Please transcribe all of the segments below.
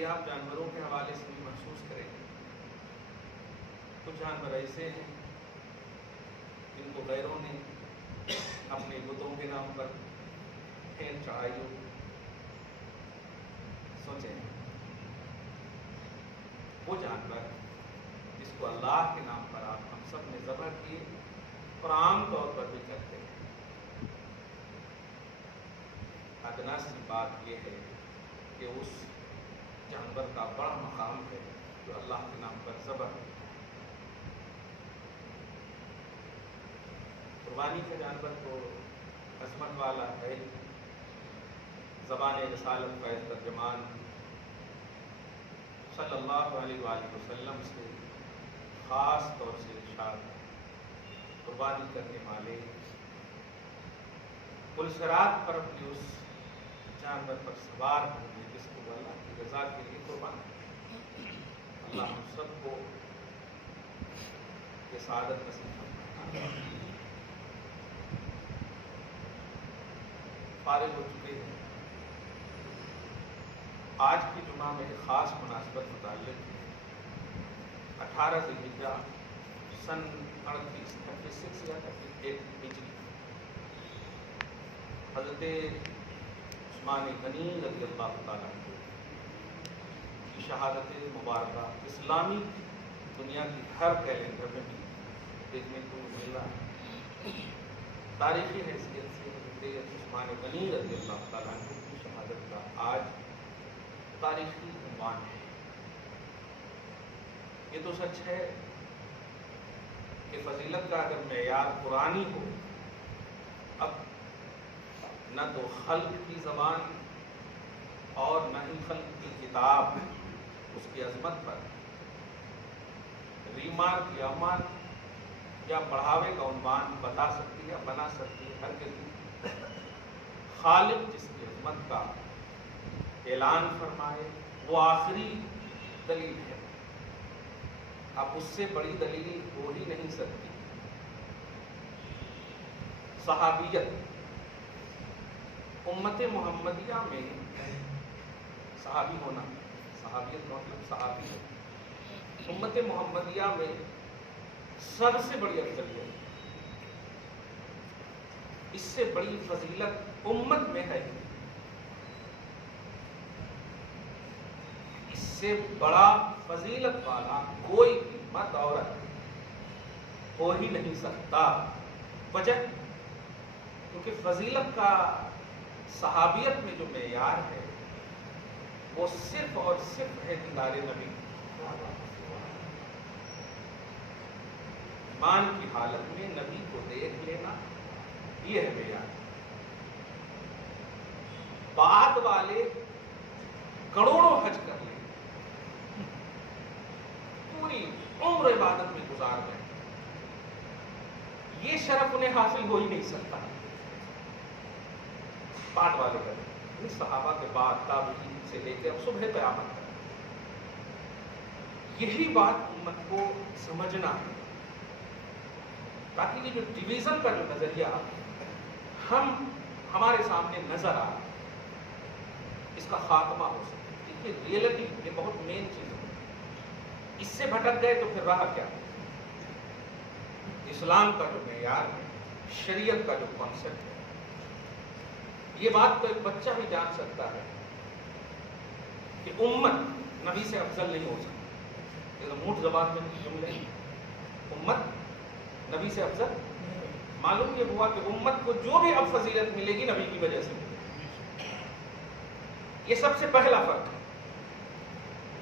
یہ آپ جانوروں کے حوالے سے بھی محسوس کریں گے. کچھ جانور ایسے ہیں جن کو غیروں نے اپنے بتوں کے نام پر پھینک چڑھائی ہو. سوچیں وہ جانور جس کو اللہ کے نام پر آپ ہم سب نے ذبح کیے اور عام طور پر بھی کرتے ہیں. ادنا سی بات یہ ہے کہ اس جانور کا بڑا مقام ہے جو اللہ کے نام پر ذبح ہے. قربانی کا جانور تو عظمت والا ہے. زبان رسالت کا ترجمان صلی اللہ علیہ وآلہ وسلم سے خاص طور سے ارشاد قربانی کرنے والے پلسرات پر اپنے اس جانور پر سوار ہوں گے جس کو وہ اللہ کی رضا کے لیے قربان کریں. اللہ ہم سب کو یہ سعادت نصیب فرمائے. فارغ ہو چکے ہیں. آج کی جمعہ میں ایک خاص مناسبت متعلق ہے. 18 ذی الحجہ سن 36 یا 38 ہجری حضرت عثمان غنی رضی اللہ تعالیٰ عنہ کی شہادت مبارکہ اسلامی دنیا کی ہر کیلنڈر میں بھی دیکھنے کو مل رہا ہے. تاریخی حیثیت سے حضرت عثمان غنی رضی اللہ تعالیٰ عنہ کی شہادت کا آج تاریخی عنوان ہے. یہ تو سچ ہے کہ فضیلت کا اگر معیار قرآنی ہو, اب نہ تو خلق کی زبان اور نہ ہی خلق کی کتاب اس کی عظمت پر ریمارک یا مان یا بڑھاوے کا عنوان بتا سکتی ہے, بنا سکتی ہے. ہر کسی خالق جس کی عظمت کا اعلان فرمائے وہ آخری دلیل ہے. اب اس سے بڑی دلیل ہو ہی نہیں سکتی. صحابیت امت محمدیہ میں صحابی ہونا, صحابیت کا مطلب صحابی ہے. امت محمدیہ میں سب سے بڑی افضلیت, اس سے بڑی فضیلت امت میں ہے. اس سے بڑا فضیلت والا کوئی بھی مرد عورت ہو ہی نہیں سکتا. وجہ کیونکہ فضیلت کا صحابیت میں جو معیار ہے وہ صرف اور صرف ہے دیدار نبی. ایمان کی حالت میں نبی کو دیکھ لینا یہ ہے معیار. بعد والے کروڑوں حج کر لیں, پوری عمر عبادت میں گزار گئے, یہ شرف انہیں حاصل ہو ہی نہیں سکتا. بعد والے کریں, صحابہ کے بعد تابعین سے لے کے اب صبح قیامت تک. یہی بات امت کو سمجھنا ہے تاکہ یہ جو ڈویژن کا جو نظریہ ہمارے سامنے نظر آ اس کا خاتمہ ہو سکے. یہ ریئلٹی یہ بہت مین چیز ہے. اس سے بھٹک گئے تو پھر رہا کیا؟ اسلام کا جو معیار ہے, شریعت کا جو کانسیپٹ ہے, یہ بات تو ایک بچہ بھی جان سکتا ہے کہ امت نبی سے افضل نہیں ہو سکتی. موٹ زبان میں جملے امت نبی سے افضل. معلوم یہ ہوا کہ امت کو جو بھی اب فضیلت ملے گی نبی کی وجہ سے ملے گی. یہ سب سے پہلا فرق ہے.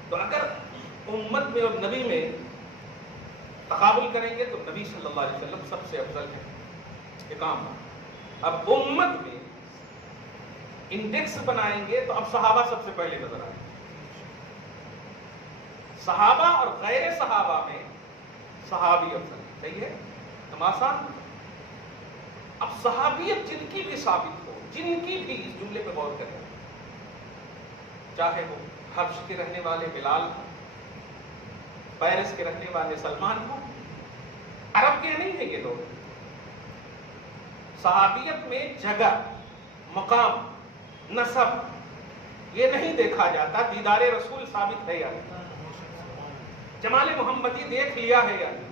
تو اگر امت میں اور نبی میں تقابل کریں گے تو نبی صلی اللہ علیہ وسلم سب سے افضل ہے. یہ کام. اب امت میں انڈیکس بنائیں گے تو اب صحابہ سب سے پہلے نظر آئیں گے. صحابہ اور غیر صحابہ میں صحابی افضل. صحیح ہے؟ آسان. اب صحابیت جن کی بھی ثابت ہو, جن کی بھی, اس جملے پہ غور کریں, چاہے وہ حبش کے رہنے والے بلال ہوں, پیرس کے رہنے والے سلمان ہوں, عرب کے نہیں ہیں یہ لوگ. صحابیت میں جگہ, مقام, نسب یہ نہیں دیکھا جاتا دیدار رسول ثابت ہے یا نہیں، جمال محمدی دیکھ لیا ہے یا نہیں،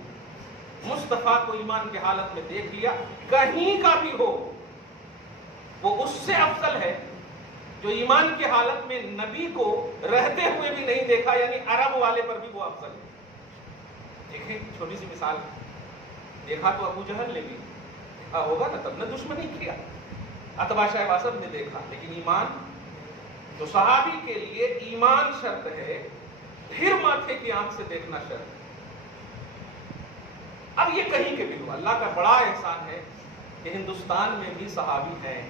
مصطفیٰ کو ایمان کی حالت میں دیکھ لیا، کہیں کا بھی ہو وہ اس سے افضل ہے جو ایمان کی حالت میں نبی کو رہتے ہوئے بھی نہیں دیکھا، یعنی عرب والے پر بھی وہ افضل ہے۔ دیکھیں چھوٹی سی مثال، دیکھا تو ابو جہل نے بھی، دیکھا ہوگا نا، تب نے دشمنی کیا، عتبہ شیب اسد نے دیکھا، لیکن ایمان تو صحابی کے لیے ایمان شرط ہے، پھر ماتھے کی آنکھ سے دیکھنا شرط ہے۔ اب یہ کہیں کے بھی ہو، اللہ کا بڑا احسان ہے کہ ہندوستان میں بھی صحابی ہیں۔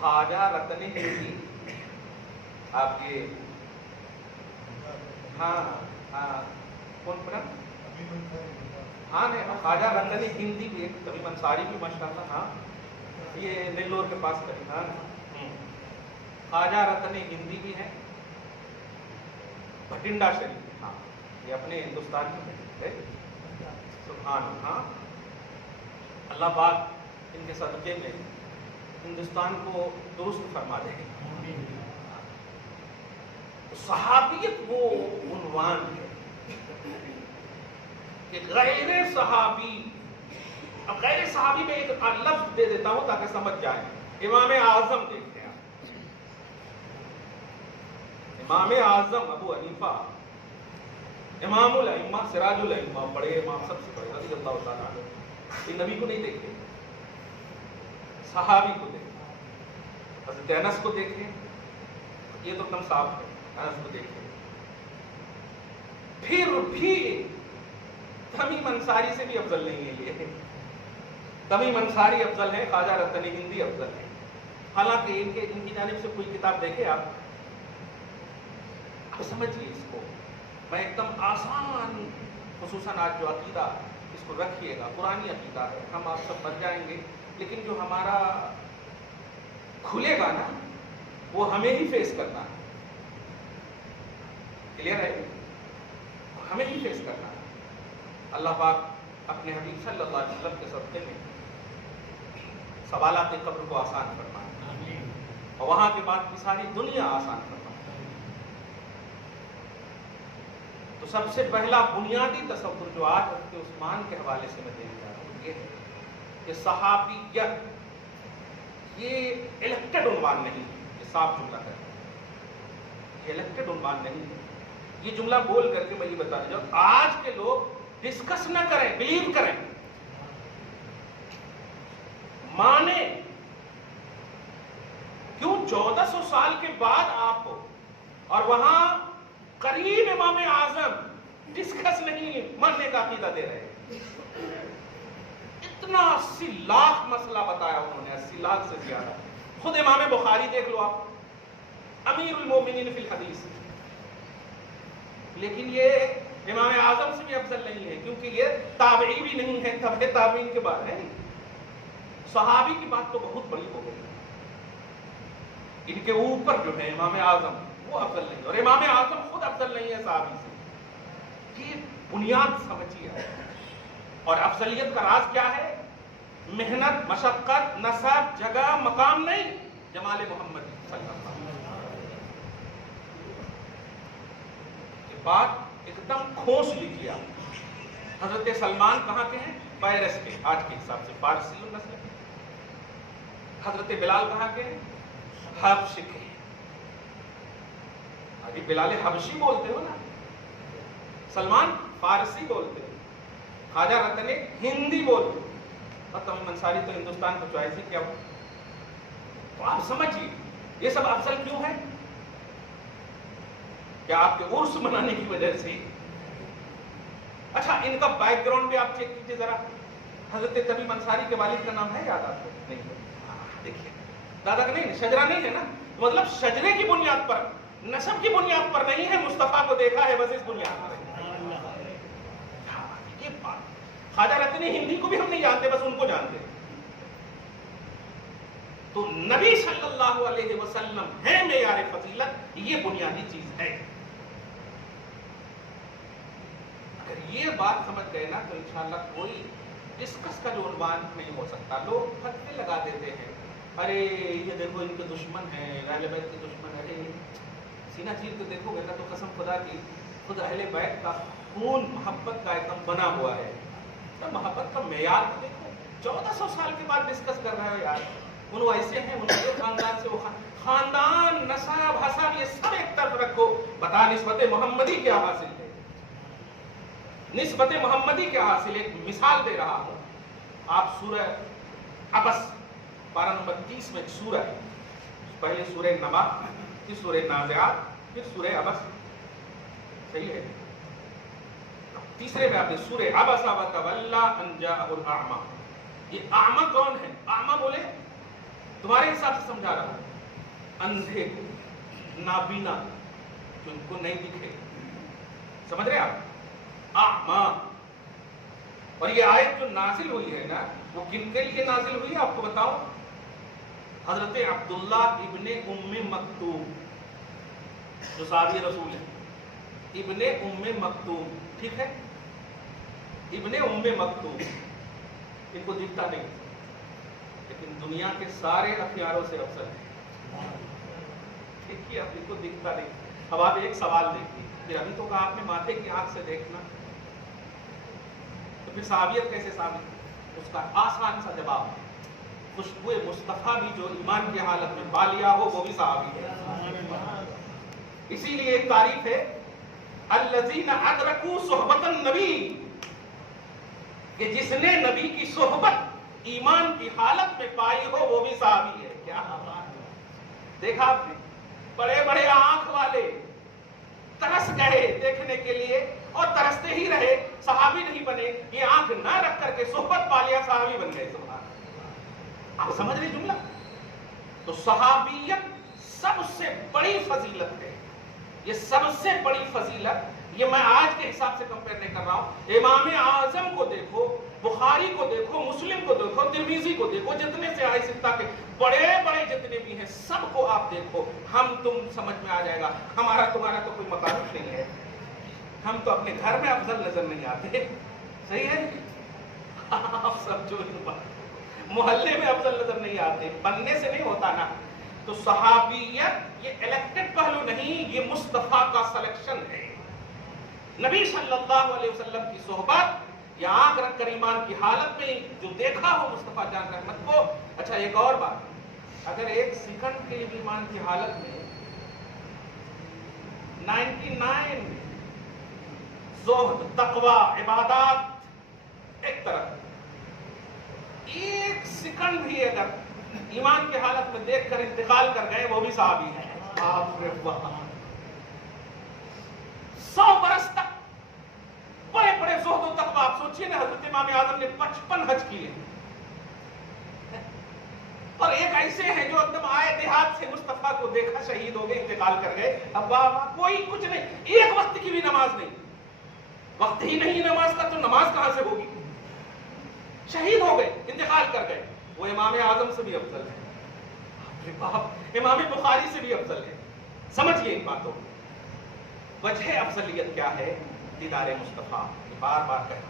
خواجہ رتن ہندی، آپ یہ کون پڑھا؟ ہاں نہیں، خواجہ رتن ہندی بھی ایک، تمیم انصاری بھی ماشاءاللہ، ہاں یہ نیلور کے پاس کہیں، ہاں خواجہ رتن ہندی بھی ہیں، بھٹنڈا شریف، ہاں یہ اپنے ہندوستان میں ہے، سبحان اللہ، اللہ پاک ان کے صدقے میں ہندوستان کو درست فرما دے گی۔ صحابیت وہ عنوان ہے کہ غیر صحابی، اب غیر صحابی میں ایک لفظ دے دیتا ہوں تاکہ سمجھ جائیں۔ امام اعظم دیکھتے ہیں، امام اعظم ابو حنیفہ، امام الائمہ، سراج الائمہ، بڑے امام، سب سے بڑے رضی اللہ تعالیٰ عنہ، یہ نبی کو نہیں دیکھتے، صحابی کو دیکھتے، حضرت انس کو دیکھیں، یہ تو کم صاف ہے، انس کو دیکھیں، پھر بھی تمیم انصاری سے بھی افضل نہیں ہے یہ، تمیم انصاری افضل ہے، خواجہ رتن ہندی افضل ہے، حالانکہ ان کی جانب سے کوئی کتاب دیکھے آپ سمجھیے اس کو، میں ایک دم آسان، خصوصاً آج جو عقیدہ اس کو رکھیے گا، قرآنی عقیدہ ہے، ہم آپ سب بن جائیں گے، لیکن جو ہمارا کھلے گا نا وہ ہمیں ہی فیس کرنا ہے، کلیئر ہے، ہمیں ہی فیس کرنا ہے۔ اللہ پاک اپنے حبیب صلی اللہ علیہ وسلم کے صدقے میں سوالات قبر کو آسان فرمائے، اور وہاں کے بعد کی ساری دنیا آسان فرمائے۔ تو سب سے پہلا بنیادی تصور جو آج حضرت عثمان کے حوالے سے میں دینے جا رہا ہوں یہ ہے کہ صحابیت یہ الیکٹڈ عنوان نہیں ہے، یہ صاف جملہ ہے، یہ الیکٹڈ عنوان نہیں ہے۔ یہ جملہ بول کر کے میں یہ بتانے جاؤں، آج کے لوگ ڈسکس نہ کریں، بلیو کریں، مانے، کیوں 1400 سال کے بعد آپ ہو اور وہاں قریب امام اعظم ڈسکس نہیں ماننے کا عقیدہ دے رہے ہیں۔ اتنا 80 لاکھ مسئلہ بتایا انہوں نے، 80 لاکھ سے زیادہ، خود امام بخاری دیکھ لو آپ، امیر المومنین فی الحدیث، لیکن یہ امام اعظم سے بھی افضل نہیں ہے، کیونکہ یہ تابعی بھی نہیں ہے، تبع تابعین کے بعد ہے، صحابی کی بات تو بہت بڑی ہو گئی، ان کے اوپر جو ہے امام اعظم وہ افضل نہیں، اور امام اعظم خود افضل نہیں ہے صحابی سے۔ یہ بنیاد سمجھیے، اور افضلیت کا راز کیا ہے؟ محنت، مشقت، نسب، جگہ، مقام نہیں، جمال محمد صلی اللہ علیہ وسلم۔ یہ بات ایک دم کھوس لیجیے آپ۔ حضرت سلمان کہاں کے ہیں؟ پیرس کے، آج کے حساب سے فارسی النسل۔ حضرت بلال کہاں کے ہیں؟ حبش کے۔ ابھی بلال حبشی بولتے ہو نا، سلمان فارسی بولتے ہو، خواجہ رتن ہندی بولتے ہو، اور تمیم انصاری تو ہندوستان کو چوائس ہی کیا ہو۔ تو آپ سمجھیے یہ سب افضل کیوں ہے؟ کیا آپ کے عرس منانے کی وجہ سے؟ اچھا، ان کا بیک گراؤنڈ بھی آپ چیک کیجیے ذرا۔ حضرت تمیم انصاری کے والد کا نام ہے یاد آپ کو؟ نہیں، دیکھیے دادا کا نہیں، شجرہ نہیں ہے نا، مطلب شجرے کی بنیاد پر، نسب کی بنیاد پر نہیں ہے، مصطفیٰ کو دیکھا ہے بس اس بنیاد پر۔ یہ بات، خواجہ رتن ہندی کو بھی ہم نہیں جانتے، بس ان کو جانتے ہیں۔ تو نبی صلی اللہ علیہ وسلم ہے معیار فضیلت، یہ بنیادی چیز ہے۔ اگر یہ بات سمجھ گئے نا تو انشاءاللہ کوئی ڈسکس کا جو عنوان نہیں ہو سکتا۔ لوگ فتوے لگا دیتے ہیں، अरे ये देखो इनके दुश्मन हैं, अहले बैत के दुश्मन। अरे सीना चीर के देखो बेटा तो कसम खुदा की, खुद अहले बैत का खून मोहब्बत का एकदम बना हुआ है। तो मोहब्बत का मेयार तो देखो, 1400 साल के बाद डिस्कस कर रहे हो यार। उन वैसे हैं, उनके खानदान से वो खानदान, नसब, हसब ये सब एक तरफ रखो, बता निस्बत मोहम्मदी क्या हासिल है, निस्बत मोहम्मदी क्या हासिल है। एक मिसाल दे रहा हूं, आप सूरह अबस पारा नंबर 30 में एक सूरह है, पहले सूरह नबा, फिर सूरह नाज़िआत, फिर सूरह अबस, सही है। तीसरे में आपने सूरह अबसा व तवल्ला अन जाअहुल अअमा। ये आमा कौन है? आमा बोले तुम्हारे हिसाब से समझा रहा हूं, अंधे, नाबीना, जिनको नहीं दिखे, समझ रहे आप? आमा। और ये आयत जो नाजिल हुई है ना, वो किनके लिए नाजिल हुई है आपको बताओ? हजरत अब्दुल्ला इब्ने उम्मे मक्तूम, जो साहबी रसूल है, इब्ने उम्मे मक्तूम, ठीक है, इब्ने उम्मे मक्तूम। इनको दिखता नहीं, लेकिन दुनिया के सारे हथियारों से अफसल है, ठीक है, अब इनको दिखता नहीं। अब आप एक सवाल देखिए, फिर अभी तो कहा आपने माथे की आंख से देखना, तो फिर साहबियत कैसे साबित? उसका आसान सा जवाब है, खुशबुए मुस्तफा भी जो ईमान की हालत में पा लिया हो वो भी सहाबी है। इसीलिए एक तारीफ है, अल्लज़ीना अदरकू सोहबतन नबी, कि जिसने नबी की सोहबत ईमान की हालत में पाई हो वो भी सहाबी है। क्या देखा आपने? बड़े बड़े आंख वाले तरस गए देखने के लिए और तरसते ही रहे, सहाबी नहीं बने। ये आंख ना रख करके सोहबत पा लिया, सहाबी बन गए। आप समझ रहे जुमला? तो सहाबियत सबसे बड़ी फजीलत है, ये सबसे बड़ी फजीलत। ये मैं आज के हिसाब से कंपेयर नहीं कर रहा हूं। इमाम आजम को देखो, बुखारी को देखो, मुस्लिम को देखो, तिरमिजी को देखो, जितने से आए सित्ता के बड़े बड़े जितने भी हैं सबको आप देखो, हम तुम समझ में आ जाएगा। हमारा तुम्हारा तो कोई मुताबिक नहीं है, हम तो अपने घर में अफजल नजर नहीं आते, सही है? आप सब जो मोहल्ले में अफजल नजर नहीं आते, बनने से नहीं होता ना। तो सहाबियत ये इलेक्टेड पहलू नहीं, ये मुस्तफा का सिलेक्शन है। नबी सल्लल्लाहु अलैहि वसल्लम की सोहबत या आंख रखकर ईमान की हालत में जो देखा हो मुस्तफा जान रहमत को। अच्छा एक और बात, अगर एक सेकंड के लिए ईमान की हालत में 99 ज़ुहद, तकवा, इबादत एक तरफ, एक सेकंड भी अगर ईमान की हालत में देखकर इंतकाल कर गए वो भी सहाबी है। 100 बरस तक बड़े बड़े ज़ुहद और तकवा। आप सोचिए ना, हज़रत इमाम आदम ने 55 हज किए, और एक ऐसे हैं जो एकदम आए देहात से मुस्तफा को देखा, शहीद हो गए, इंतकाल कर गए। अब कोई कुछ नहीं, एक वक्त की भी नमाज नहीं, वक्त ही नहीं नमाज का, तो नमाज कहां से होगी? शहीद हो गए, इंतकाल कर गए। वो इमाम आजम से भी अफजल है, इमाम बुखारी से भी अफजल है। समझिए इन बातों को। वजह अफजलियत क्या है? दीदार मुस्तफा। बार बार कहना,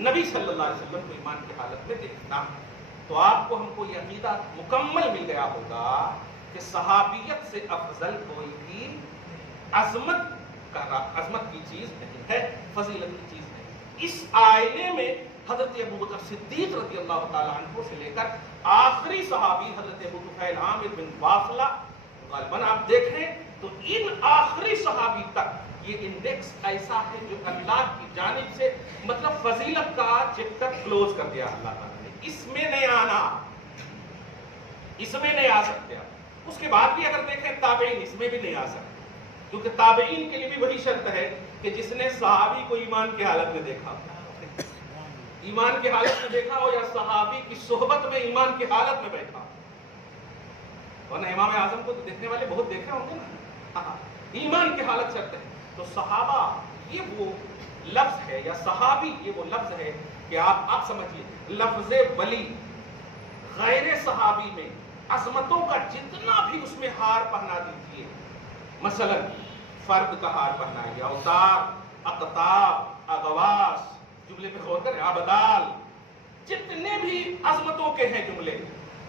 नबी सल्लल्लाहु अलैहि वसल्लम को ईमान की हालत में देखना। तो आपको हमको यह अकीदा मुकम्मल मिल गया होगा कि सहाबियत से अफजल कोई भी अजमत की चीज नहीं है, फजीलत की चीज नहीं। इस आईने में हजरत अबू बकर सिद्दीक रज़ी अल्लाह ताला अन्हु से लेकर आखिरी सहाबी हजरत अबू तुफैल आमिर बिन वाफला, गालिबन आप देखें तो इन आखिरी सहाबी तक ये इंडेक्स ऐसा है जो अल्लाह की जानिब से, मतलब फजीलत का चैप्टर क्लोज कर दिया अल्लाह ताला ने। इसमें नहीं आना, इसमें नहीं आ सकते आप। उसके बाद भी अगर देखें ताबईन, इसमें भी नहीं आ सकते, क्योंकि ताबईन के लिए भी वही शर्त है कि जिसने सहाबी को ईमान की हालत में देखा, ईमान की हालत में देखा हो, या सहाबी की सोहबत में ईमान की हालत में बैठा। और इमाम आजम को तो देखने वाले बहुत देखे होंगे ना। हाँ, ईमान की हालत शर्त है। तो सहाबा ये वो लफ्ज है, या सहाबी ये वो लफ्ज है कि आप समझिए, लफ्ज़े वली गैर सहाबी में अजमतों का जितना भी उसमें हार पहना दीजिए, मसलन फर्द का हार पहना, या अवतार, अक़ताब, अगवास, जुमले पे गौर करें, आबदाल, जितने भी अजमतों के हैं जुमले,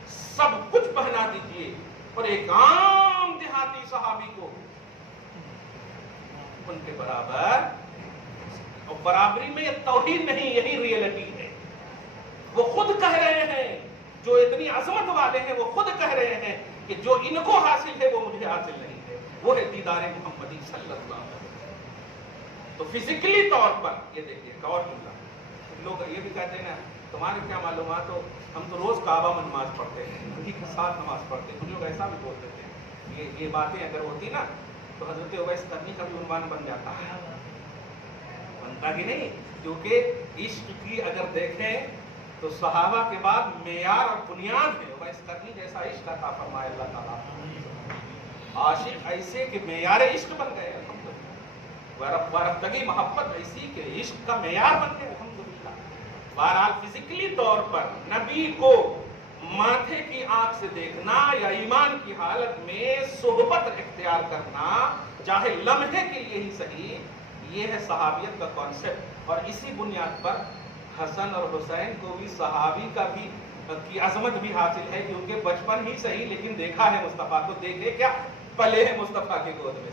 सब कुछ पहना दीजिए और एक आम देहाती सहाबी को उनके बराबर, और बराबरी में यह तौहीद नहीं, यही रियलिटी है। वो खुद कह रहे हैं, जो इतनी अजमत वाले हैं, वो खुद कह रहे हैं कि जो इनको हासिल है वो मुझे हासिल नहीं है, वो है दीदार मोहम्मदी सल्लल्लाहु अलैहि वसल्लम। तो फिजिकली तौर पर ये देखिए एक और जुमला, लोग ये भी कहते हैं ना, तुम्हारे क्या मालूम, तो हम तो रोज काबा में नमाज पढ़ते हैं, नबी के साथ नमाज पढ़ते हैं। कुछ लोग ऐसा भी बोल देते हैं। ये बातें अगर होती ना तो हजरत उवैस करनी का भी उन्वान बन जाता है, बनता कि नहीं? क्योंकि इश्क की अगर देखें तो सहाबा के बाद मेयार और बुनियाद है उवैस करनी जैसा इश्क अता फरमाए अल्लाह ताला। आशिक ऐसे कि मेयार इश्क बन गए, वारफ्तगी मोहब्बत ऐसी कि इश्क का मेयार बन गए अल्हम्दुलिल्लाह। बहरहाल फिजिकली तौर पर नबी को माथे की आंख से देखना या ईमान की हालत में सोहबत इख्तियार करना, चाहे लम्हे के लिए ही सही, ये है सहाबियत का कॉन्सेप्ट। और इसी बुनियाद पर हसन और हुसैन को भी सहाबी का भी की अजमत भी हासिल है कि उनके बचपन ही सही, लेकिन देखा है मुस्तफा को। देखे क्या? पले है मुस्तफा के गोद में,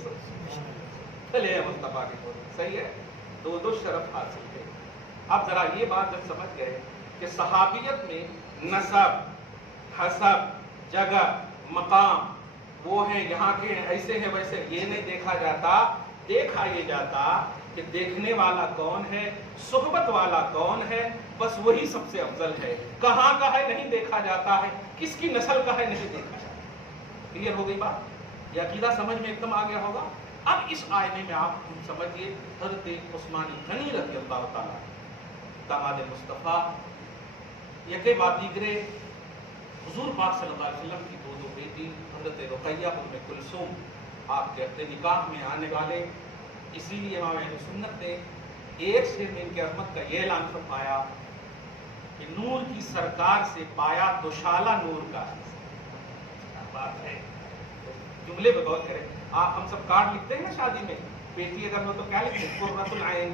पले है मुस्तफा के गोद में, सही है। दो शरफ हासिल है। अब जरा ये बात जब समझ गए कि सहाबियत में नसब, हसब, जगह, मकाम वो है, यहाँ के ऐसे है वैसे, ये नहीं देखा जाता। देखा ये जाता कि देखने वाला कौन है, सोहबत वाला कौन है, बस वही सबसे अफजल है। कहाँ का है नहीं देखा जाता है, किसकी नस्ल का है नहीं देखा जाता। क्लियर हो गई बात? यह अकीदा समझ में एकदम आ गया होगा। अब इस आयने में आप समझिए हज़रत उस्मान गनी रज़ियल्लाहु ताला दामाद मुस्तफ़ा यके बाद दीगरे हुजूर पाक सल्लल्लाहु अलैहि वसल्लम की दो बेटी हज़रत रुक़ैया उम्मे कुलसूम आपके अपने निकाह में आने वाले। इसीलिए इमाम अहले सुन्नत ने एक से में इनके अज़मत का ये ऐलान फरमाया कि नूर की सरकार से पाया दुशाला नूर का। बात है, जुमले पे गौर करें। आप हम सब कार्ड लिखते हैं ना शादी में, बेटी अगर हो तो क्या लिखते हैं? कुर्रतुल आइन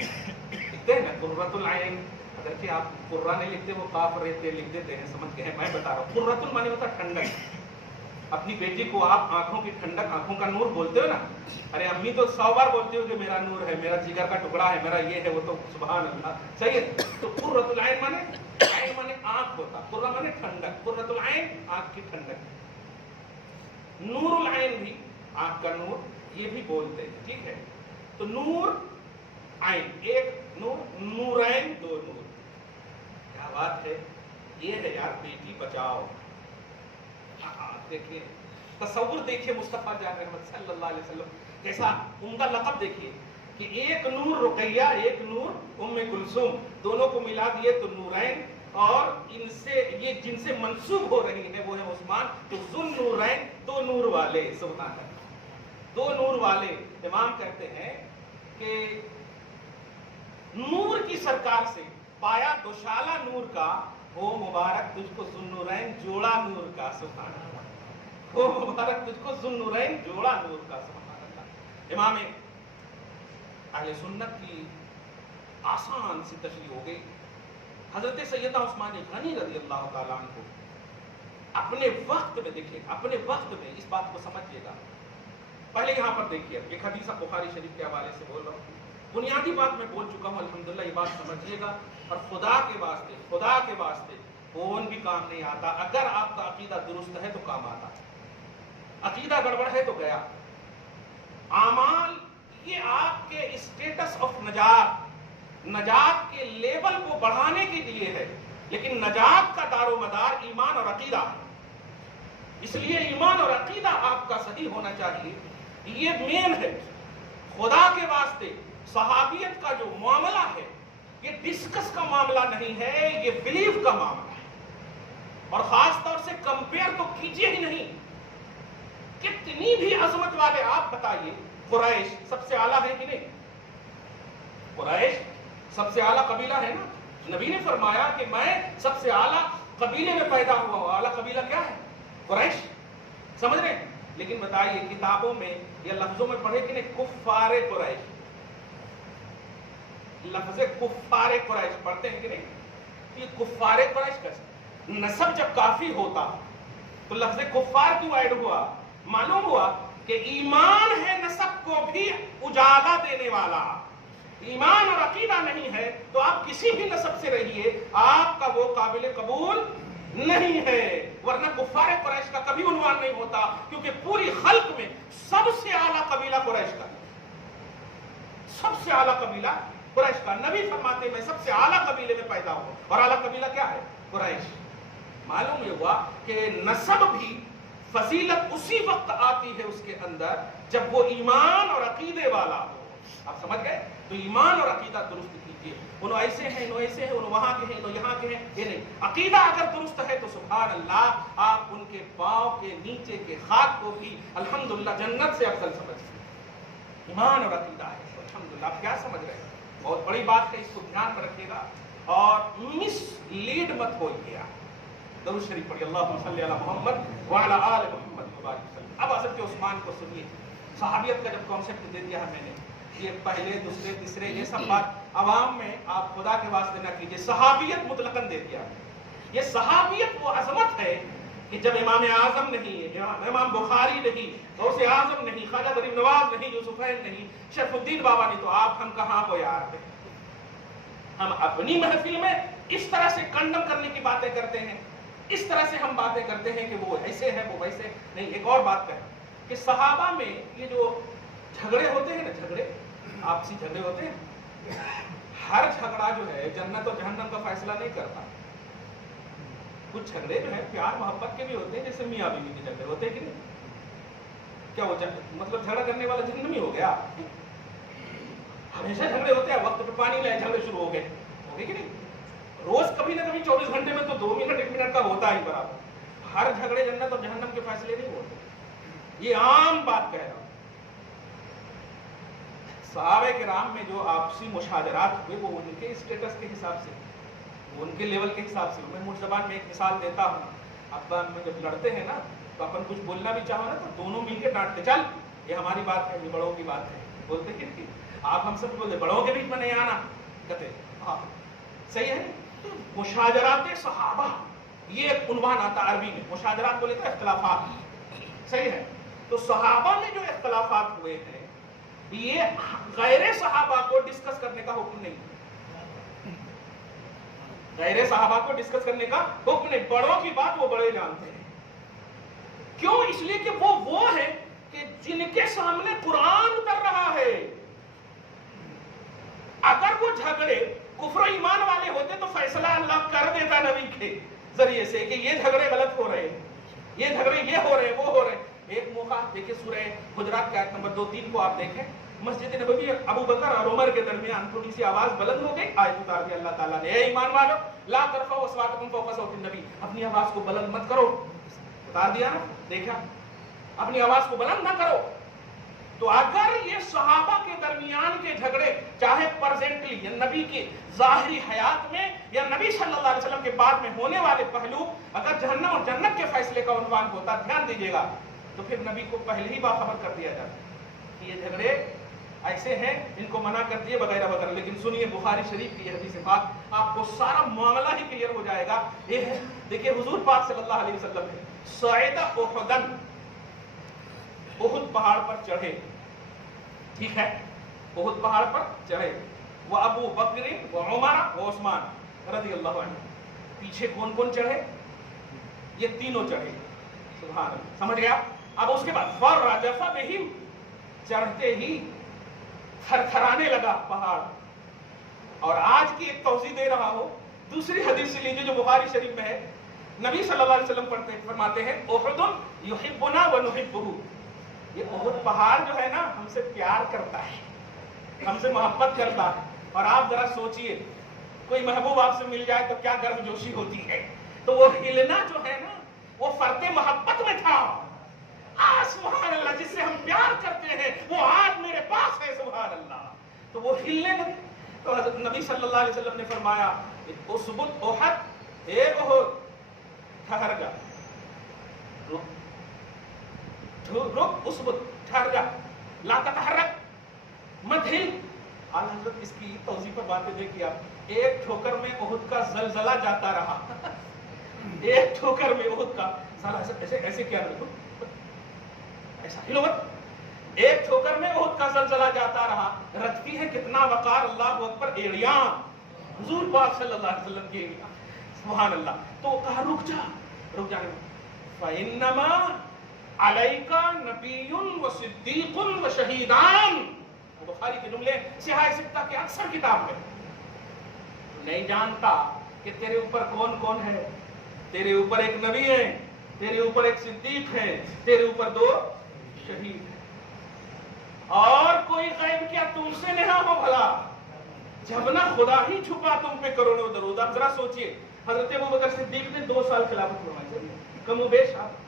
लिखते हैं ना, कुर्रतुल आइन। अगर कि आप कुर्रा नहीं लिखते, वो काफ रहते लिख देते हैं, समझ गए? मैं बता रहा हूँ, कुर्रतुल माने होता ठंडक। अपनी बेटी को आप आंखों की ठंडक, आंखों का नूर बोलते हो ना। अरे अम्मी तो 100 बार बोलती हो कि मेरा नूर है, मेरा जिगर का टुकड़ा है, मेरा ये है, वो तो सुभान अल्लाह, सही है। तो कुर्रतुल आइन माने आंख होता, कुर्रा माने ठंडक, कुर्रतुल आइन आंख की ठंडक। नूरुल आइन भी आंख का नूर, ये भी बोलते हैं, ठीक है। तो नूर आइन, एक नूर, नूरैन दो नूर, क्या बात है। ये है यार, बेटी बचाओ। देखिए तसव्वुर, देखिए मुस्तफा जान रहमत सल्लल्लाहु अलैहि वसल्लम कैसा उम्दा लक़ब। देखिए कि एक नूर रुक़ैया, एक नूर उम्मे कुलसूम, दोनों को मिला दिए तो नूरैन। और इनसे ये जिनसे मंसूब हो रही है वो है उस्मान, तो ज़ुन नूरैन, दो नूर वाले। सुभान अल्लाह, दो नूर वाले। इमाम कहते हैं कि नूर की सरकार से पाया दुशाला नूर का, हो मुबारक तुझको ज़ुन्नूरैन जोड़ा नूर का। सुभान अल्लाह, हो मुबारक तुझको ज़ुन्नूरैन जोड़ा नूर का। सुभान अल्लाह। इमाम अहले सुन्नत की आसान सी तशरीह हो गई। हजरत सैयदना उस्मान गनी रज़ियल्लाहु ताला अन्हु अपने वक्त में, देखिए अपने वक्त में, इस बात को समझिएगा। पहले यहाँ पर देखिए, एक हदीस बुखारी शरीफ के हवाले से बोल रहा हूँ। बुनियादी बात मैं बोल चुका हूँ अल्हम्दुलिल्लाह, ये बात समझिएगा। और खुदा के वास्ते कौन भी काम नहीं आता। अगर आपका अकीदा दुरुस्त है तो काम आता, अकीदा गड़बड़ है तो गया। आमाल ये आपके स्टेटस ऑफ नजात के लेवल को बढ़ाने के लिए है, लेकिन नजात का दारोमदार ईमान और अकीदा है। इसलिए ईमान और अकीदा आपका सही होना चाहिए, ये मेन है। खुदा के वास्ते सहाबियत का जो मामला है, ये डिस्कस का मामला नहीं है, ये बिलीव का मामला है। और खास तौर से कंपेयर तो कीजिए ही नहीं। कितनी भी अजमत वाले आप बताइए, कुरैश सबसे आला है कि नहीं? कुरैश सबसे आला कबीला है ना। नबी ने फरमाया कि मैं सबसे आला कबीले में पैदा हुआ हूं। आला कबीला क्या है? कुरैश, समझ रहे हैं? लेकिन बताइए किताबों में या लफ्जों में पढ़े कि नहीं? कुफ्फारे कुरैश, लफ्ज़ कुफ्फारे कुरैश पढ़ते हैं कि नहीं? ये कुफ्फारे कुरैश कैसे? नसब जब काफी होता तो लफ्ज कुफ्फार क्यों ऐड हुआ? मालूम हुआ कि ईमान है नसब को भी उजाला देने वाला। ईमान और अकीदा नहीं है तो आप किसी भी नसब से रहिए, आपका वो काबिल कबूल नहीं है। वरना कुफ्फार कुरैश का कभी उन्वान नहीं होता, क्योंकि पूरी खल्क में सबसे आला कबीला कुरैश का, सबसे आला कबीला कुरैश का। नबी फरमाते मैं सबसे आला कबीले में पैदा हूं, और आला कबीला क्या है? कुरैश। मालूम ये हुआ कि नसब भी फजीलत उसी वक्त आती है उसके अंदर जब वो ईमान और अकीदे वाला हो। आप समझ गए? तो ईमान और अकीदा दुरुस्त कीजिए। उन ऐसे हैं, नो ऐसे हैं, उन वहां के हैं, नो यहाँ के हैं, ये नहीं। अकीदा अगर दुरुस्त है तो सुभान अल्लाह, आप उनके पांव के नीचे के खाक को भी अल्हम्दुलिल्लाह जन्नत से अफजल समझिए। ईमान और अकीदा है, अल्हम्दुलिल्लाह। आप क्या समझ रहे हैं? बहुत बड़ी बात है, इसको ध्यान में रखिएगा और मिसलीड मत होइए। दरूद शरीफ पढ़िए, अल्लाहुम्मा सल्ली अला मुहम्मद व अला आलि मुहम्मद व बारिक वसल्लम। अब हज़रत उस्मान को सुनिए। सहाबियत का जब कॉन्सेप्ट दे दिया है मैंने, ये पहले दूसरे तीसरे ये सब बात अवाम में आप खुदा के वास्ते ना कीजिए। सहाबियत मुतलकन दे दिया। ये सहाबियत वो अजमत है कि जब इमाम आजम नहीं है, इमाम बुखारी नहीं, गौसे आजम नहीं, ख्वाजा गरीब नवाज नहीं, यूसुफैन नहीं, शरफुद्दीन बाबा नहीं, तो आप हम कहाँ को यार थे? हम अपनी महफिल में इस तरह से कंडम करने की बातें करते हैं, इस तरह से हम बातें करते हैं कि वो ऐसे है वो वैसे नहीं। एक और बात कहें कि सहाबा में ये जो झगड़े होते हैं ना, झगड़े आपसी झगड़े होते हैं, हर झगड़ा जो है जन्नत और जहन्नम का फैसला नहीं करता। कुछ झगड़े जो है प्यार मोहब्बत के भी होते हैं, जैसे मियाँ बीवी के झगड़े होते हैं कि नहीं? क्या वो मतलब झगड़ा करने वाला जहन्नमी हो गया? हमेशा झगड़े होते हैं, वक्त पे पानी लाए झगड़े शुरू हो गए कि नहीं? रोज कभी ना कभी 24 घंटे में तो 2 मिनट 1 मिनट का होता ही बराबर। हर झगड़े जन्नत और जहन्नम के फैसले नहीं होते, ये आम बात कह रहा हूं। सहाबे किराम में जो आपसी मुशाजरात हुए वो उनके स्टेटस के हिसाब से, उनके लेवल के हिसाब से। मैं मुझ जबान में एक मिसाल देता हूँ। अब्बा में जब लड़ते हैं ना तो अपन कुछ बोलना भी चाहो ना तो दोनों मिलकर डांटते, चल ये हमारी बात है, ये बड़ों की बात है, बोलते कि आप हमसे बोलते बड़ों के बीच में नहीं आना, कहते हाँ सही है। मुशाजरात सहाबा ये एक उन्वान आता अरबी में, मुशाजरात बोले तो इख्तिलाफात, सही है। तो सहाबा में जो इख्तिलाफात हुए हैं ये गैर सहाबा को डिस्कस करने का हुक्म नहीं, गैर सहाबा को डिस्कस करने का हुक्म नहीं। बड़ों की बात वो बड़े जानते हैं। क्यों? इसलिए कि वो है कि जिनके सामने कुरान उतर रहा है। अगर वो झगड़े कुफ्र ईमान वाले होते तो फैसला अल्लाह कर देता नबी के जरिए से कि ये झगड़े गलत हो रहे हैं, ये झगड़े ये हो रहे हैं, वो हो रहे हैं। एक मौका देखिए सूरह हुजरात के आयत नंबर 2-3 को आप देखें, मस्जिद नबवी अबू बकर और उमर के दरमियान थोड़ी सी आवाज बुलंद हो गई, आयत उतार दी अल्लाह ताला ने, ए ईमान वालों ला तरफाउ अस्वातकुम फौका सौतिन नबी, अपनी आवाज को बुलंद मत करो। उतार दिया ना, देखा, अपनी आवाज को बुलंद ना करो। तो अगर ये सहाबा के दरमियान के झगड़े चाहे प्रेजेंटली या नबी की जाहिरी हयात में या नबी सल्लल्लाहु अलैहि वसल्लम के बाद में होने वाले पहलू अगर जहन्नम और जन्नत के फैसले का उन्वान होता, ध्यान दीजिएगा, तो फिर नबी को पहले ही बाखबर कर दिया जाता कि ये झगड़े ऐसे हैं, इनको मना कर दिए वगैरह वगैरह। लेकिन सुनिए बुखारी शरीफ की हदीस पाक, आपको सारा मामला ही क्लियर हो जाएगा। ये है, देखिए हुजूर पाक सल्लल्लाहु अलैहि वसल्लम ने सईदा उहुदन, उहुद पहाड़ पर चढ़े, ठीक है, उहुद पहाड़ पर चढ़े, वो अबू बकर व उमर व उस्मान रज़ियल्लाहु अन्हु, पीछे कौन कौन चढ़े? ये तीनों चढ़े, सुभान अल्लाह, समझ गया? अब उसके बाद फरजफा बिहिम, चढ़ते ही थरथराने लगा पहाड़। और आज की एक तौज़ीह दे रहा हूं, दूसरी हदीस से लीजिए जो बुखारी शरीफ में है। नबी सल्लल्लाहु अलैहि वसल्लम फरमाते हैं उहुदुन युहिब्बुना व नुहिब्बुहु, ये उहुद पहाड़ जो है ना हमसे प्यार करता है, हमसे मोहब्बत करता है। और आप जरा सोचिए कोई महबूब आपसे मिल जाए तो क्या गर्मजोशी होती है। तो वो हिलना जो है ना वो फर्ते मोहब्बत में था। सुभान अल्लाह, जिससे हम प्यार करते हैं वो आज मेरे पास है, सुभान अल्लाह। तो वो हिलने लगे। तो हज़रत नबी सल्लल्लाहु अलैहि वसल्लम ने फरमाया उसबुत उहद, ए उहुद ठहर जा, रुक उसबुत ठहर जा, ला ततहरक, मत हिल। आला हज़रत इसकी तौज़ीह पर बातें देखिए आप, एक ठोकर में उहुद का जलजला जाता रहा। ایک ٹھوکر میں احد کا سالہ ایسے کیا بالکل ایسا ہلو مت. ایک ٹھوکر میں احد کا زلزلہ جاتا رہا. رکھتی ہے کتنا وقار, اللہ اکبر, ایڑیاں حضور پاک صلی اللہ علیہ وسلم کی ایڑیاں, سبحان اللہ. تو کہا رک جانے. فَإِنَّمَا عَلَيْكَ نَبِيٌّ وَصِدِّيقٌ وَشَهِيدَانِ, بخاری کے جملے سیاہ سکتہ کے اکثر کتاب میں. نہیں جانتا کہ تیرے اوپر کون کون ہے. تیرے اوپر ایک نبی ہے, تیرے اوپر ایک صدیق ہے, تیرے اوپر 2 شہید ہیں, اور کوئی غیب کیا تم سے نہ ہو بھلا, جب نہ خدا ہی چھپا تم پہ کروڑوں درود. آپ ذرا سوچئے, حضرت ابوبکر صدیق نے 2 سال خلافت فرمائی, کم و بیش آپ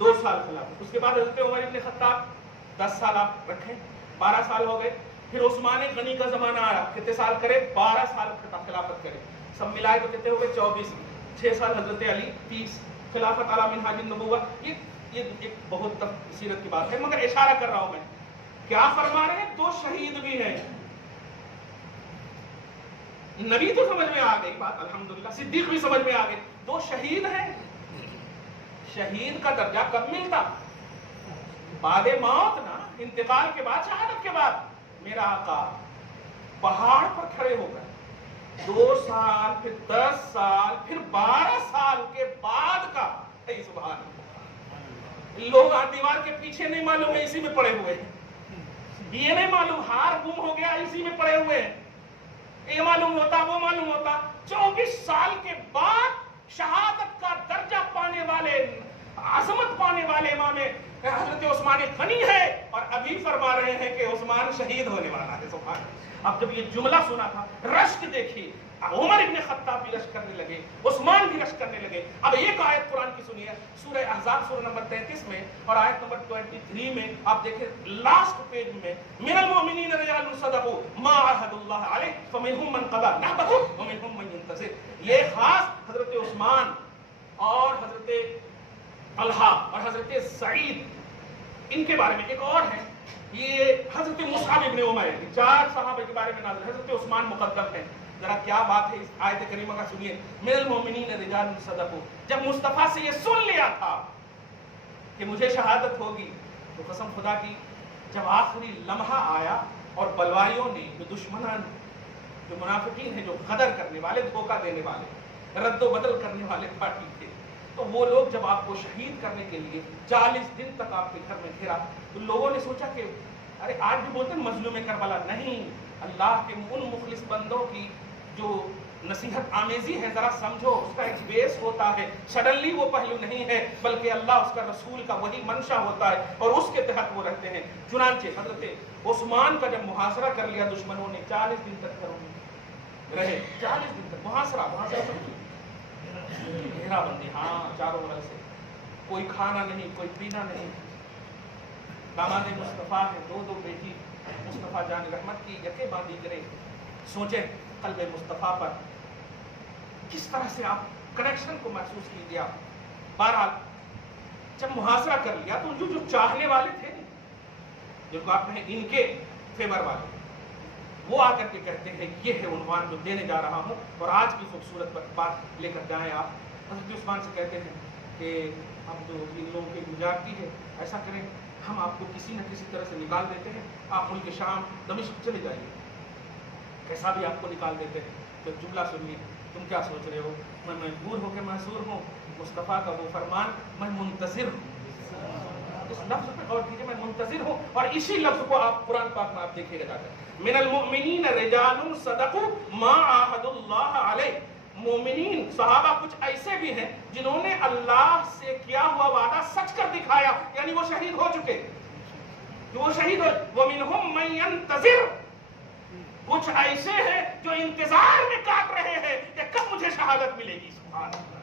2 سال خلافت. اس کے بعد حضرت عمر ابن خطاب 10 سال آپ رکھیں, 12 سال ہو گئے. پھر عثمان غنی کا زمانہ آیا, کتنے سال کرے, 12 سال خلافت کرے. سب ملائے تو کتنے ہو گئے, 24. 6 سال حضرت علی, 30 خلافت علی منہاج النبوہ. یہ ایک بہت سیرت کی بات ہے, مگر اشارہ کر رہا ہوں میں. کیا فرما رہے ہیں, 2 شہید بھی ہیں. نبی تو سمجھ میں آ گئی بات الحمدللہ, صدیق بھی سمجھ میں آ گئی, 2 شہید ہیں. شہید کا درجہ کب ملتا, بعد موت نا, انتقال کے بعد, شہادت کے بعد. میرا آقا پہاڑ پر کھڑے ہو گئے, 2 سال, پھر 10 سال, پھر 12 سال کے بعد کا. سبحان اللہ. لوگ دیوار کے پیچھے نہیں معلوم ہے, اسی میں پڑے ہوئے ہیں. یہ نہیں معلوم ہار گم ہو گیا, اسی میں پڑے ہوئے ہیں. یہ معلوم ہوتا, وہ معلوم ہوتا. 24 سال کے بعد شہادت کا درجہ پانے والے, عظمت پانے والے امام حضرت عثمان غنی ہے, اور ابھی فرما رہے ہیں کہ عثمان شہید ہونے والا ہے. سبحان. اب جب یہ جملہ سنا تھا, رشک دیکھیے, عمر ابن خطاب بھی رشک کرنے لگے, عثمان بھی رشک کرنے لگے. اب ایک آیت قرآن کی سنیے, سورہ احزاب سورہ نمبر 33 میں اور آیت نمبر 23 میں. آپ دیکھیں لاسٹ پیج میں, من المؤمنین رجال صدقوا ما عاهدوا الله علیہ فمنهم من قضى نحبه ومنهم من ينتظر. یہ خاص حضرت عثمان اور حضرت طلحہ اور حضرت سعید, ان کے بارے میں. ایک اور ہے, یہ حضرت مصعب ابن عمیر, 4 صحابہ کے بارے میں نازل. حضرت عثمان مقدم ہے. ذرا کیا بات ہے اس آیت کریمہ کا سنیے. من المؤمنین رجال صدقوا. جب مصطفیٰ سے یہ سن لیا تھا کہ مجھے شہادت ہوگی, تو قسم خدا کی جب آخری لمحہ آیا اور بلوائیوں نے, جو دشمنان, جو منافقین ہیں, جو غدر کرنے والے, دھوکہ دینے والے, رد و بدل کرنے والے پارٹی تھے, تو وہ لوگ جب آپ کو شہید کرنے کے لیے 40 دن تک آپ کے گھر میں گھرا, تو لوگوں نے سوچا کہ ارے آج بھی بولتے ہیں مظلوم کربلا. نہیں, اللہ کے ان مخلص بندوں کی جو نصیحت آمیزی ہے, ذرا سمجھو, اس کا ایک بیس ہوتا ہے. سڈنلی وہ پہلو نہیں ہے, بلکہ اللہ, اس کا رسول کا وہی منشا ہوتا ہے, اور اس کے تحت وہ رہتے ہیں. چنانچہ حضرت عثمان کا جب محاصرہ کر لیا دشمنوں نے, 40 دن تک گھروں میں رہے. 40 دن تک محاصرہ سمجھو, گھیرا بندی, ہاں, چاروں طرف سے, کوئی کھانا نہیں, کوئی پینا نہیں. داماد مصطفیٰ ہے, 2 بیٹی مصطفیٰ جان رحمت کی یقے باندھی کرے. سوچیں قلب مصطفیٰ پر کس طرح سے آپ کنیکشن کو محسوس کیجیے. آپ بہرحال جب محاصرہ کر لیا, تو جو چاہنے والے تھے, جو آپ کہیں ان کے فیور والے, وہ آ کر کے کہتے ہیں یہ ہے عنوان جو دینے جا رہا ہوں, اور آج کی خوبصورت بات لے کر جائیں آپ. حضرت عثمان سے کہتے ہیں کہ ہم جو ان لوگوں کی گزارتی ہے, ایسا کریں, ہم آپ کو کسی نہ کسی طرح سے نکال دیتے ہیں, آپ ملک شام دمشق چلے جائیے, کیسا بھی آپ کو نکال دیتے ہیں. تو جملہ سنیے, تم کیا سوچ رہے ہو, میں مجبور ہو کے محصور ہوں, مصطفیٰ کا وہ فرمان, میں منتظر ہوں. اس لفظ پہ غور کیجیے, میں منتظر ہوں, اور اسی لفظ کو آپ قرآن پاک میں آپ دیکھیے گا. من المؤمنین رجال صدقوا ما عاهدوا اللہ علیہ. مومنین صحابہ کچھ ایسے بھی ہیں جنہوں نے اللہ سے کیا ہوا وعدہ سچ کر دکھایا, یعنی وہ شہید ہو چکے, وہ شہید ہو. ومنہم من ینتظر. کچھ ایسے ہیں جو انتظار میں کاٹ رہے ہیں کہ کب مجھے شہادت ملے گی. سبحان اللہ.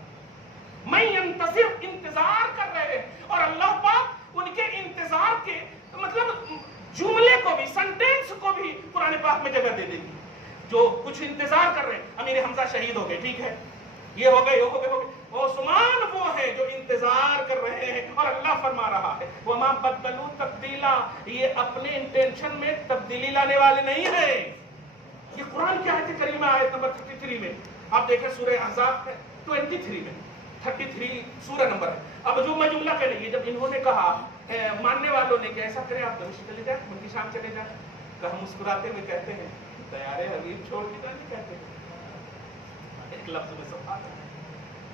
من ینتظر, انتظار کر رہے ہیں, اور اللہ پاک ان کے انتظار کے مطلب جملے کو بھی, سنٹینس کو بھی قرآن پاک میں جگہ دے دے گی. جو کچھ انتظار کر رہے ہیں, امیر حمزہ شہید ہو گئے, ٹھیک ہے, یہ ہو گئے, عثمان وہ ہے جو انتظار کر رہے ہیں, اور اللہ فرما رہا ہے وَمَا بَدَّلُوا تَبْدِيلًا. یہ اپنے انٹینشن میں تبدیلی لانے والے نہیں ہیں. یہ قرآن کی آیت کریمہ, آیت نمبر 33 میں آپ دیکھیں, سورہ احزاب 23 میں, 33 सूरह नंबर है। अब जो मैं जुमला कह रही है, जब इन्होंने कहा मानने वालों ने कि ऐसा करें आप दमिश्क चले जाए, उनकी शाम चले जाए, कहा मुस्कुराते हुए कहते हैं दयारे हबीब छोड़ के जाने कहते हैं, एक लफ्ज में सब आता है,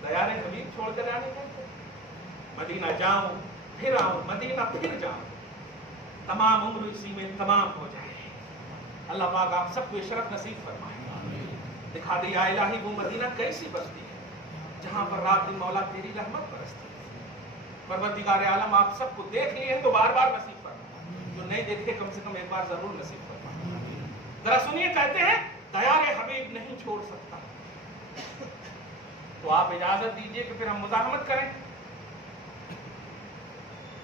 दयारे हबीब छोड़ कर जाने कहते हैं। मदीना जाऊं फिर आऊं, मदीना फिर जाऊं, तमाम उम्र इसी में तमाम हो जाए। अल्लाह पाक आप सबको ये शरफ नसीब फरमाए। दिखा दे या इलाही वो मदीना कैसी बस्ती है जहां पर रात दिन मौला तेरी रहमत बरसती है। परवरदिगार आलम आप सबको देख लिए तो बार बार नसीब फरमा, जो नहीं देखे कम से कम एक बार जरूर नसीब फरमा। जरा सुनिए, कहते हैं दयारे हबीब नहीं छोड़ सकता, तो आप इजाजत दीजिए कि फिर हम मुज़ाहमत करें।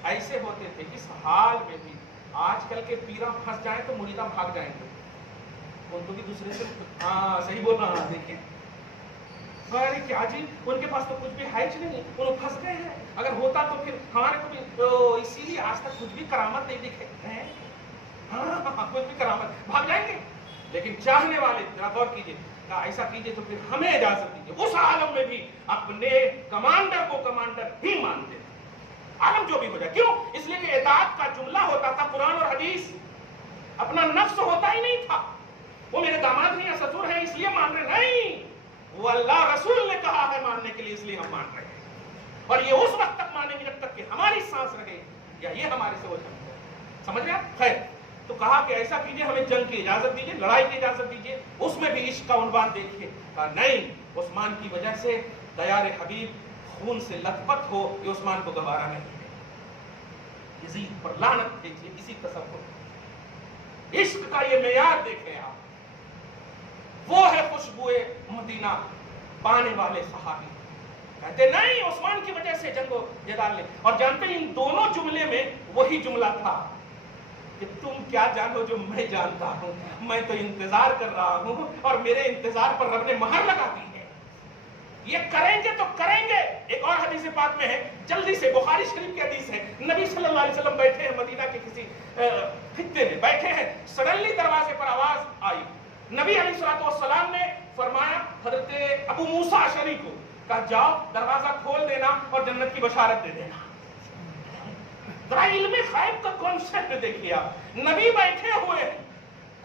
ऐसे होते थे इस हाल में भी। आजकल के पीरा फंस जाए तो मुरीदा भाग जाएंगे, उनको भी दूसरे से हाँ सही बोल रहा है। देखिए अरे क्या जी, उनके पास तो कुछ भी है ही नहीं, वो फंस गए हैं। अगर होता तो फिर हमारे को भी तो इसीलिए आज तक कुछ भी करामत नहीं दिखे हैं। हाँ कुछ भी करामत भाग जाएंगे। लेकिन चाहने वाले जरा गौर कीजिए, ऐसा कीजिए तो फिर हमें इजाजत दीजिए उस आलम में भी अपने कमांडर को कमांडर ही मानते, आलम जो भी हो जाए। क्यों? इसलिए कि इताअत का जुमला होता था कुरान और हदीस, अपना नफ्स होता ही नहीं था। वो मेरे दामाद हैं या ससुर हैं इसलिए मान रहे नहीं, वो अल्लाह रसूल ने कहा है मानने के लिए, इसलिए हम मान रहे हैं। और ये उस वक्त तक मानेंगे जब तक कि हमारी सांस रहे या ये हमारे से हो जाए। समझ गया? खैर, तो कहा कि ऐसा कीजिए, हमें जंग की इजाजत दीजिए, लड़ाई की इजाजत दीजिए। उसमें भी इश्क का उन्वान देखिए। कहा नहीं, उस्मान की वजह से दयारे हबीब खून से लथपथ हो, ये उस्मान को गवारा नहीं है। यजीद पर लानत देखिए, इसी तसव्वुर इश्क का ये मेयार देखें आप। वो है खुशबुए मदीना पाने वाले सहाबी। कहते नहीं, उस्मान की वजह से जंगो जदाल ले। और जानते हैं इन दोनों जुमले में वही जुमला था कि तुम क्या जानो जो मैं जानता हूं, मैं तो इंतजार कर रहा हूं और मेरे इंतजार पर रब ने महर लगा दी है। ये करेंगे तो करेंगे। एक और हदीस पाक में है, जल्दी से बुखारी शरीफ की हदीस है, नबी सल्लल्लाहु अलैहि वसल्लम बैठे हैं मदीना के किसी खित्ते में बैठे हैं, सडनली दरवाजे पर आवाज आई। नबी अलैहिस्सलाम ने फरमाया हजरत अबू मूसा अशरी को, कहा जाओ दरवाजा खोल देना और जन्नत की बशारत दे देना। जरा इल्मे गैब का कॉन्सेप्ट देखिए आप। नबी बैठे हुए हैं,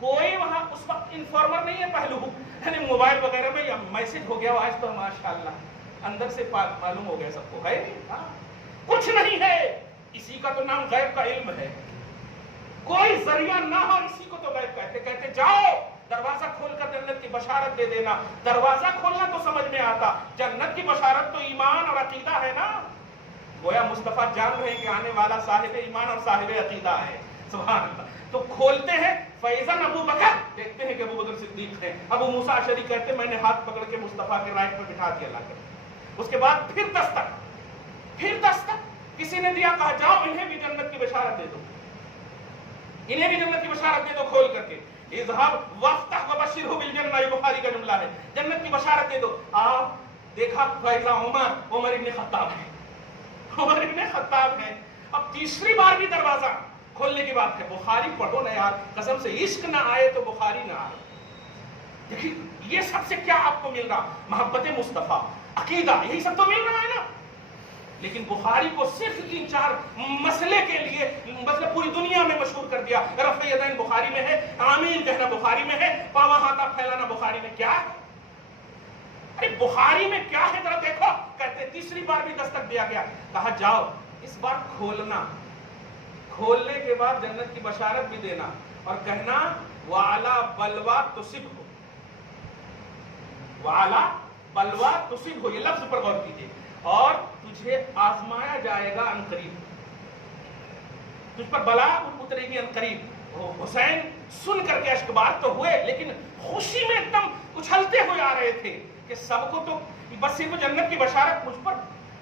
कोई वहां उस वक्त इन्फॉर्मर नहीं है पहलू, यानी मोबाइल वगैरह में या मैसेज हो गया आज तो माशाअल्लाह अंदर से मालूम हो गया सबको, है नहीं? कुछ नहीं है। इसी का तो नाम गैब का इल्म है। कोई जरिया ना हो, इसी को तो गैब कहते। कहते जाओ दरवाजा खोलकर जन्नत की बशारत दे देना। दरवाजा खोलना तो समझ में आता, जन्नत की बशारत तो ईमान और अकीदा है ना। गोया मुस्तफा जान रहे हैं कि आने वाला साहिब ईमान और साहिब अकीदा है। सुभान अल्लाह। तो खोलते हैं, फैज़न अबू बकर, देखते हैं कि अबू बकर सिद्दीक हैं। अबू मूसा अशरी कहते मैंने हाथ पकड़ के मुस्तफा के राइट पर बिठा दिया लाकर। उसके बाद फिर दस्तक किसी ने दिया, कहा जाओ इन्हें भी जन्नत की बशारत दे दो, इन्हें भी जन्नत की बशारत दे दो खोल करके। इज़हाब वफ्तह व बशिरहु बिल जन्नह, ये बुखारी का जुमला है, जन्नत की बशारत दे दो। आप देखा फैज़ा उमर इब्न खत्ताब है, उमर इब्न खत्ताब है। अब तीसरी बार भी दरवाजा खोलने की बात है। बुखारी पढ़ो ना यार, कसम से इश्क ना आए तो बुखारी ना आए। देखिए ये सबसे क्या आपको मिल रहा, मोहब्बत मुस्तफा, अकीदा, यही सब तो मिल रहा है ना। लेकिन बुखारी को सिर्फ 3-4 मसले के लिए मतलब पूरी दुनिया में मशहूर कर दिया। रफ़ यदैन बुखारी में है, आमीन कहना बुखारी में है, पावा हाथा फैलाना बुखारी में क्या है? अरे बुखारी में क्या है जरा देखो। कहते तीसरी बार भी दस्तक दिया गया, कहा जाओ इस बार खोलना, खोलने के बाद जन्नत की बशारत भी देना और कहना वाला बलवा तुसिब हो, वाला बलवा तुसिब हो, ये लफ्ज पर गौर कीजिए। और तुझे आजमाया जाएगा अनकरीब, तुझ पर बला उतरेगी अनकरीब। हुसैन सुन करके अश्कबार तो हुए, लेकिन खुशी में एकदम उछलते हुए आ रहे थे कि सबको तो बस सिर्फ जन्नत की बशारत, मुझ पर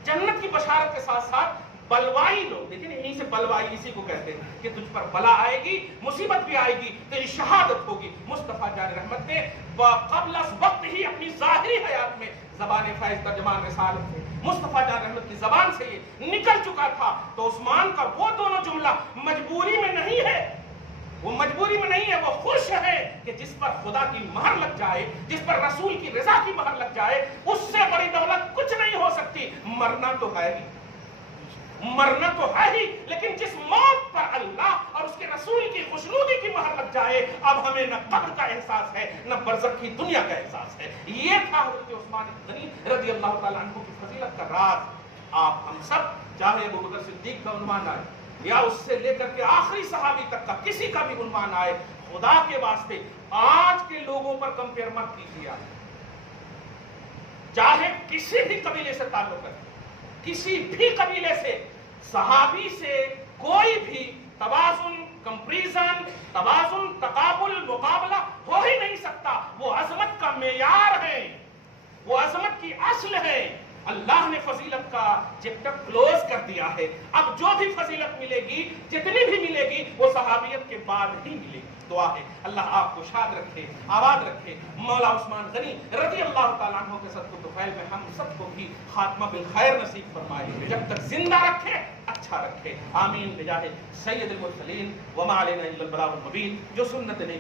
जन्नत की बशारत के साथ साथ बलवाई लो। लेकिन यहीं से बलवाई इसी को कहते हैं कि तुझ पर बला आएगी, मुसीबत भी आएगी, तेरी शहादत होगी। मुस्तफा जान रहमत ने क़ब्ल वक्त ही अपनी ज़ाहिरी हयात में ज़बान फ़ैज़ तर्जमान रिसालत थे, मुस्तफा जान रहमत की ज़बान से ये निकल चुका था। तो उस्मान का वो दोनों जुमला मजबूरी में नहीं है, وہ مجبوری میں نہیں ہے، وہ خوش ہے کہ جس پر خدا کی مہر لگ جائے، جس پر رسول کی رضا کی مہر لگ جائے، اس سے بڑی دولت کچھ نہیں ہو سکتی۔ مرنا تو ہے ہی، مرنا تو ہے ہی، لیکن جس موت پر اللہ اور اس کے رسول کی خوشنودی کی مہر لگ جائے، اب ہمیں نہ قبر کا احساس ہے نہ برزخ کی دنیا کا احساس ہے۔ یہ تھا حضرت عثمان غنی رضی اللہ تعالیٰ عنہ کی فضیلت کا راز۔ آپ ہم سب، چاہے ابو بکر صدیق کا عنوان آئے یا اس سے لے کر کے آخری صحابی تک کا کسی کا بھی عنوان آئے، خدا کے واسطے آج کے لوگوں پر کمپیئر مت کیجیے۔ چاہے کسی بھی قبیلے سے تعلق ہے، کسی بھی قبیلے سے، صحابی سے کوئی بھی توازن، کمپریزن، توازن، تقابل، مقابلہ ہو ہی نہیں سکتا۔ وہ عظمت کا معیار ہے، وہ عظمت کی اصل ہے۔ اللہ نے فضیلت کا چیپٹر کلوز کر دیا ہے۔ اب جو بھی فضیلت ملے گی، جتنی بھی ملے گی، وہ صحابیت کے بعد ہی ملے گی۔ دعا ہے اللہ آپ کو شاد رکھے، آباد رکھے۔ مولا عثمان غنی رضی اللہ تعالیٰ عنہ کے صدقہ طفیل میں ہم سب کو بھی خاتمہ بالخیر نصیب فرمائے، جب تک زندہ رکھے، اچھا رکھے، آمین بجاہ سید المرسلین وما علینا الا البلاغ المبین۔ جو سنت نہیں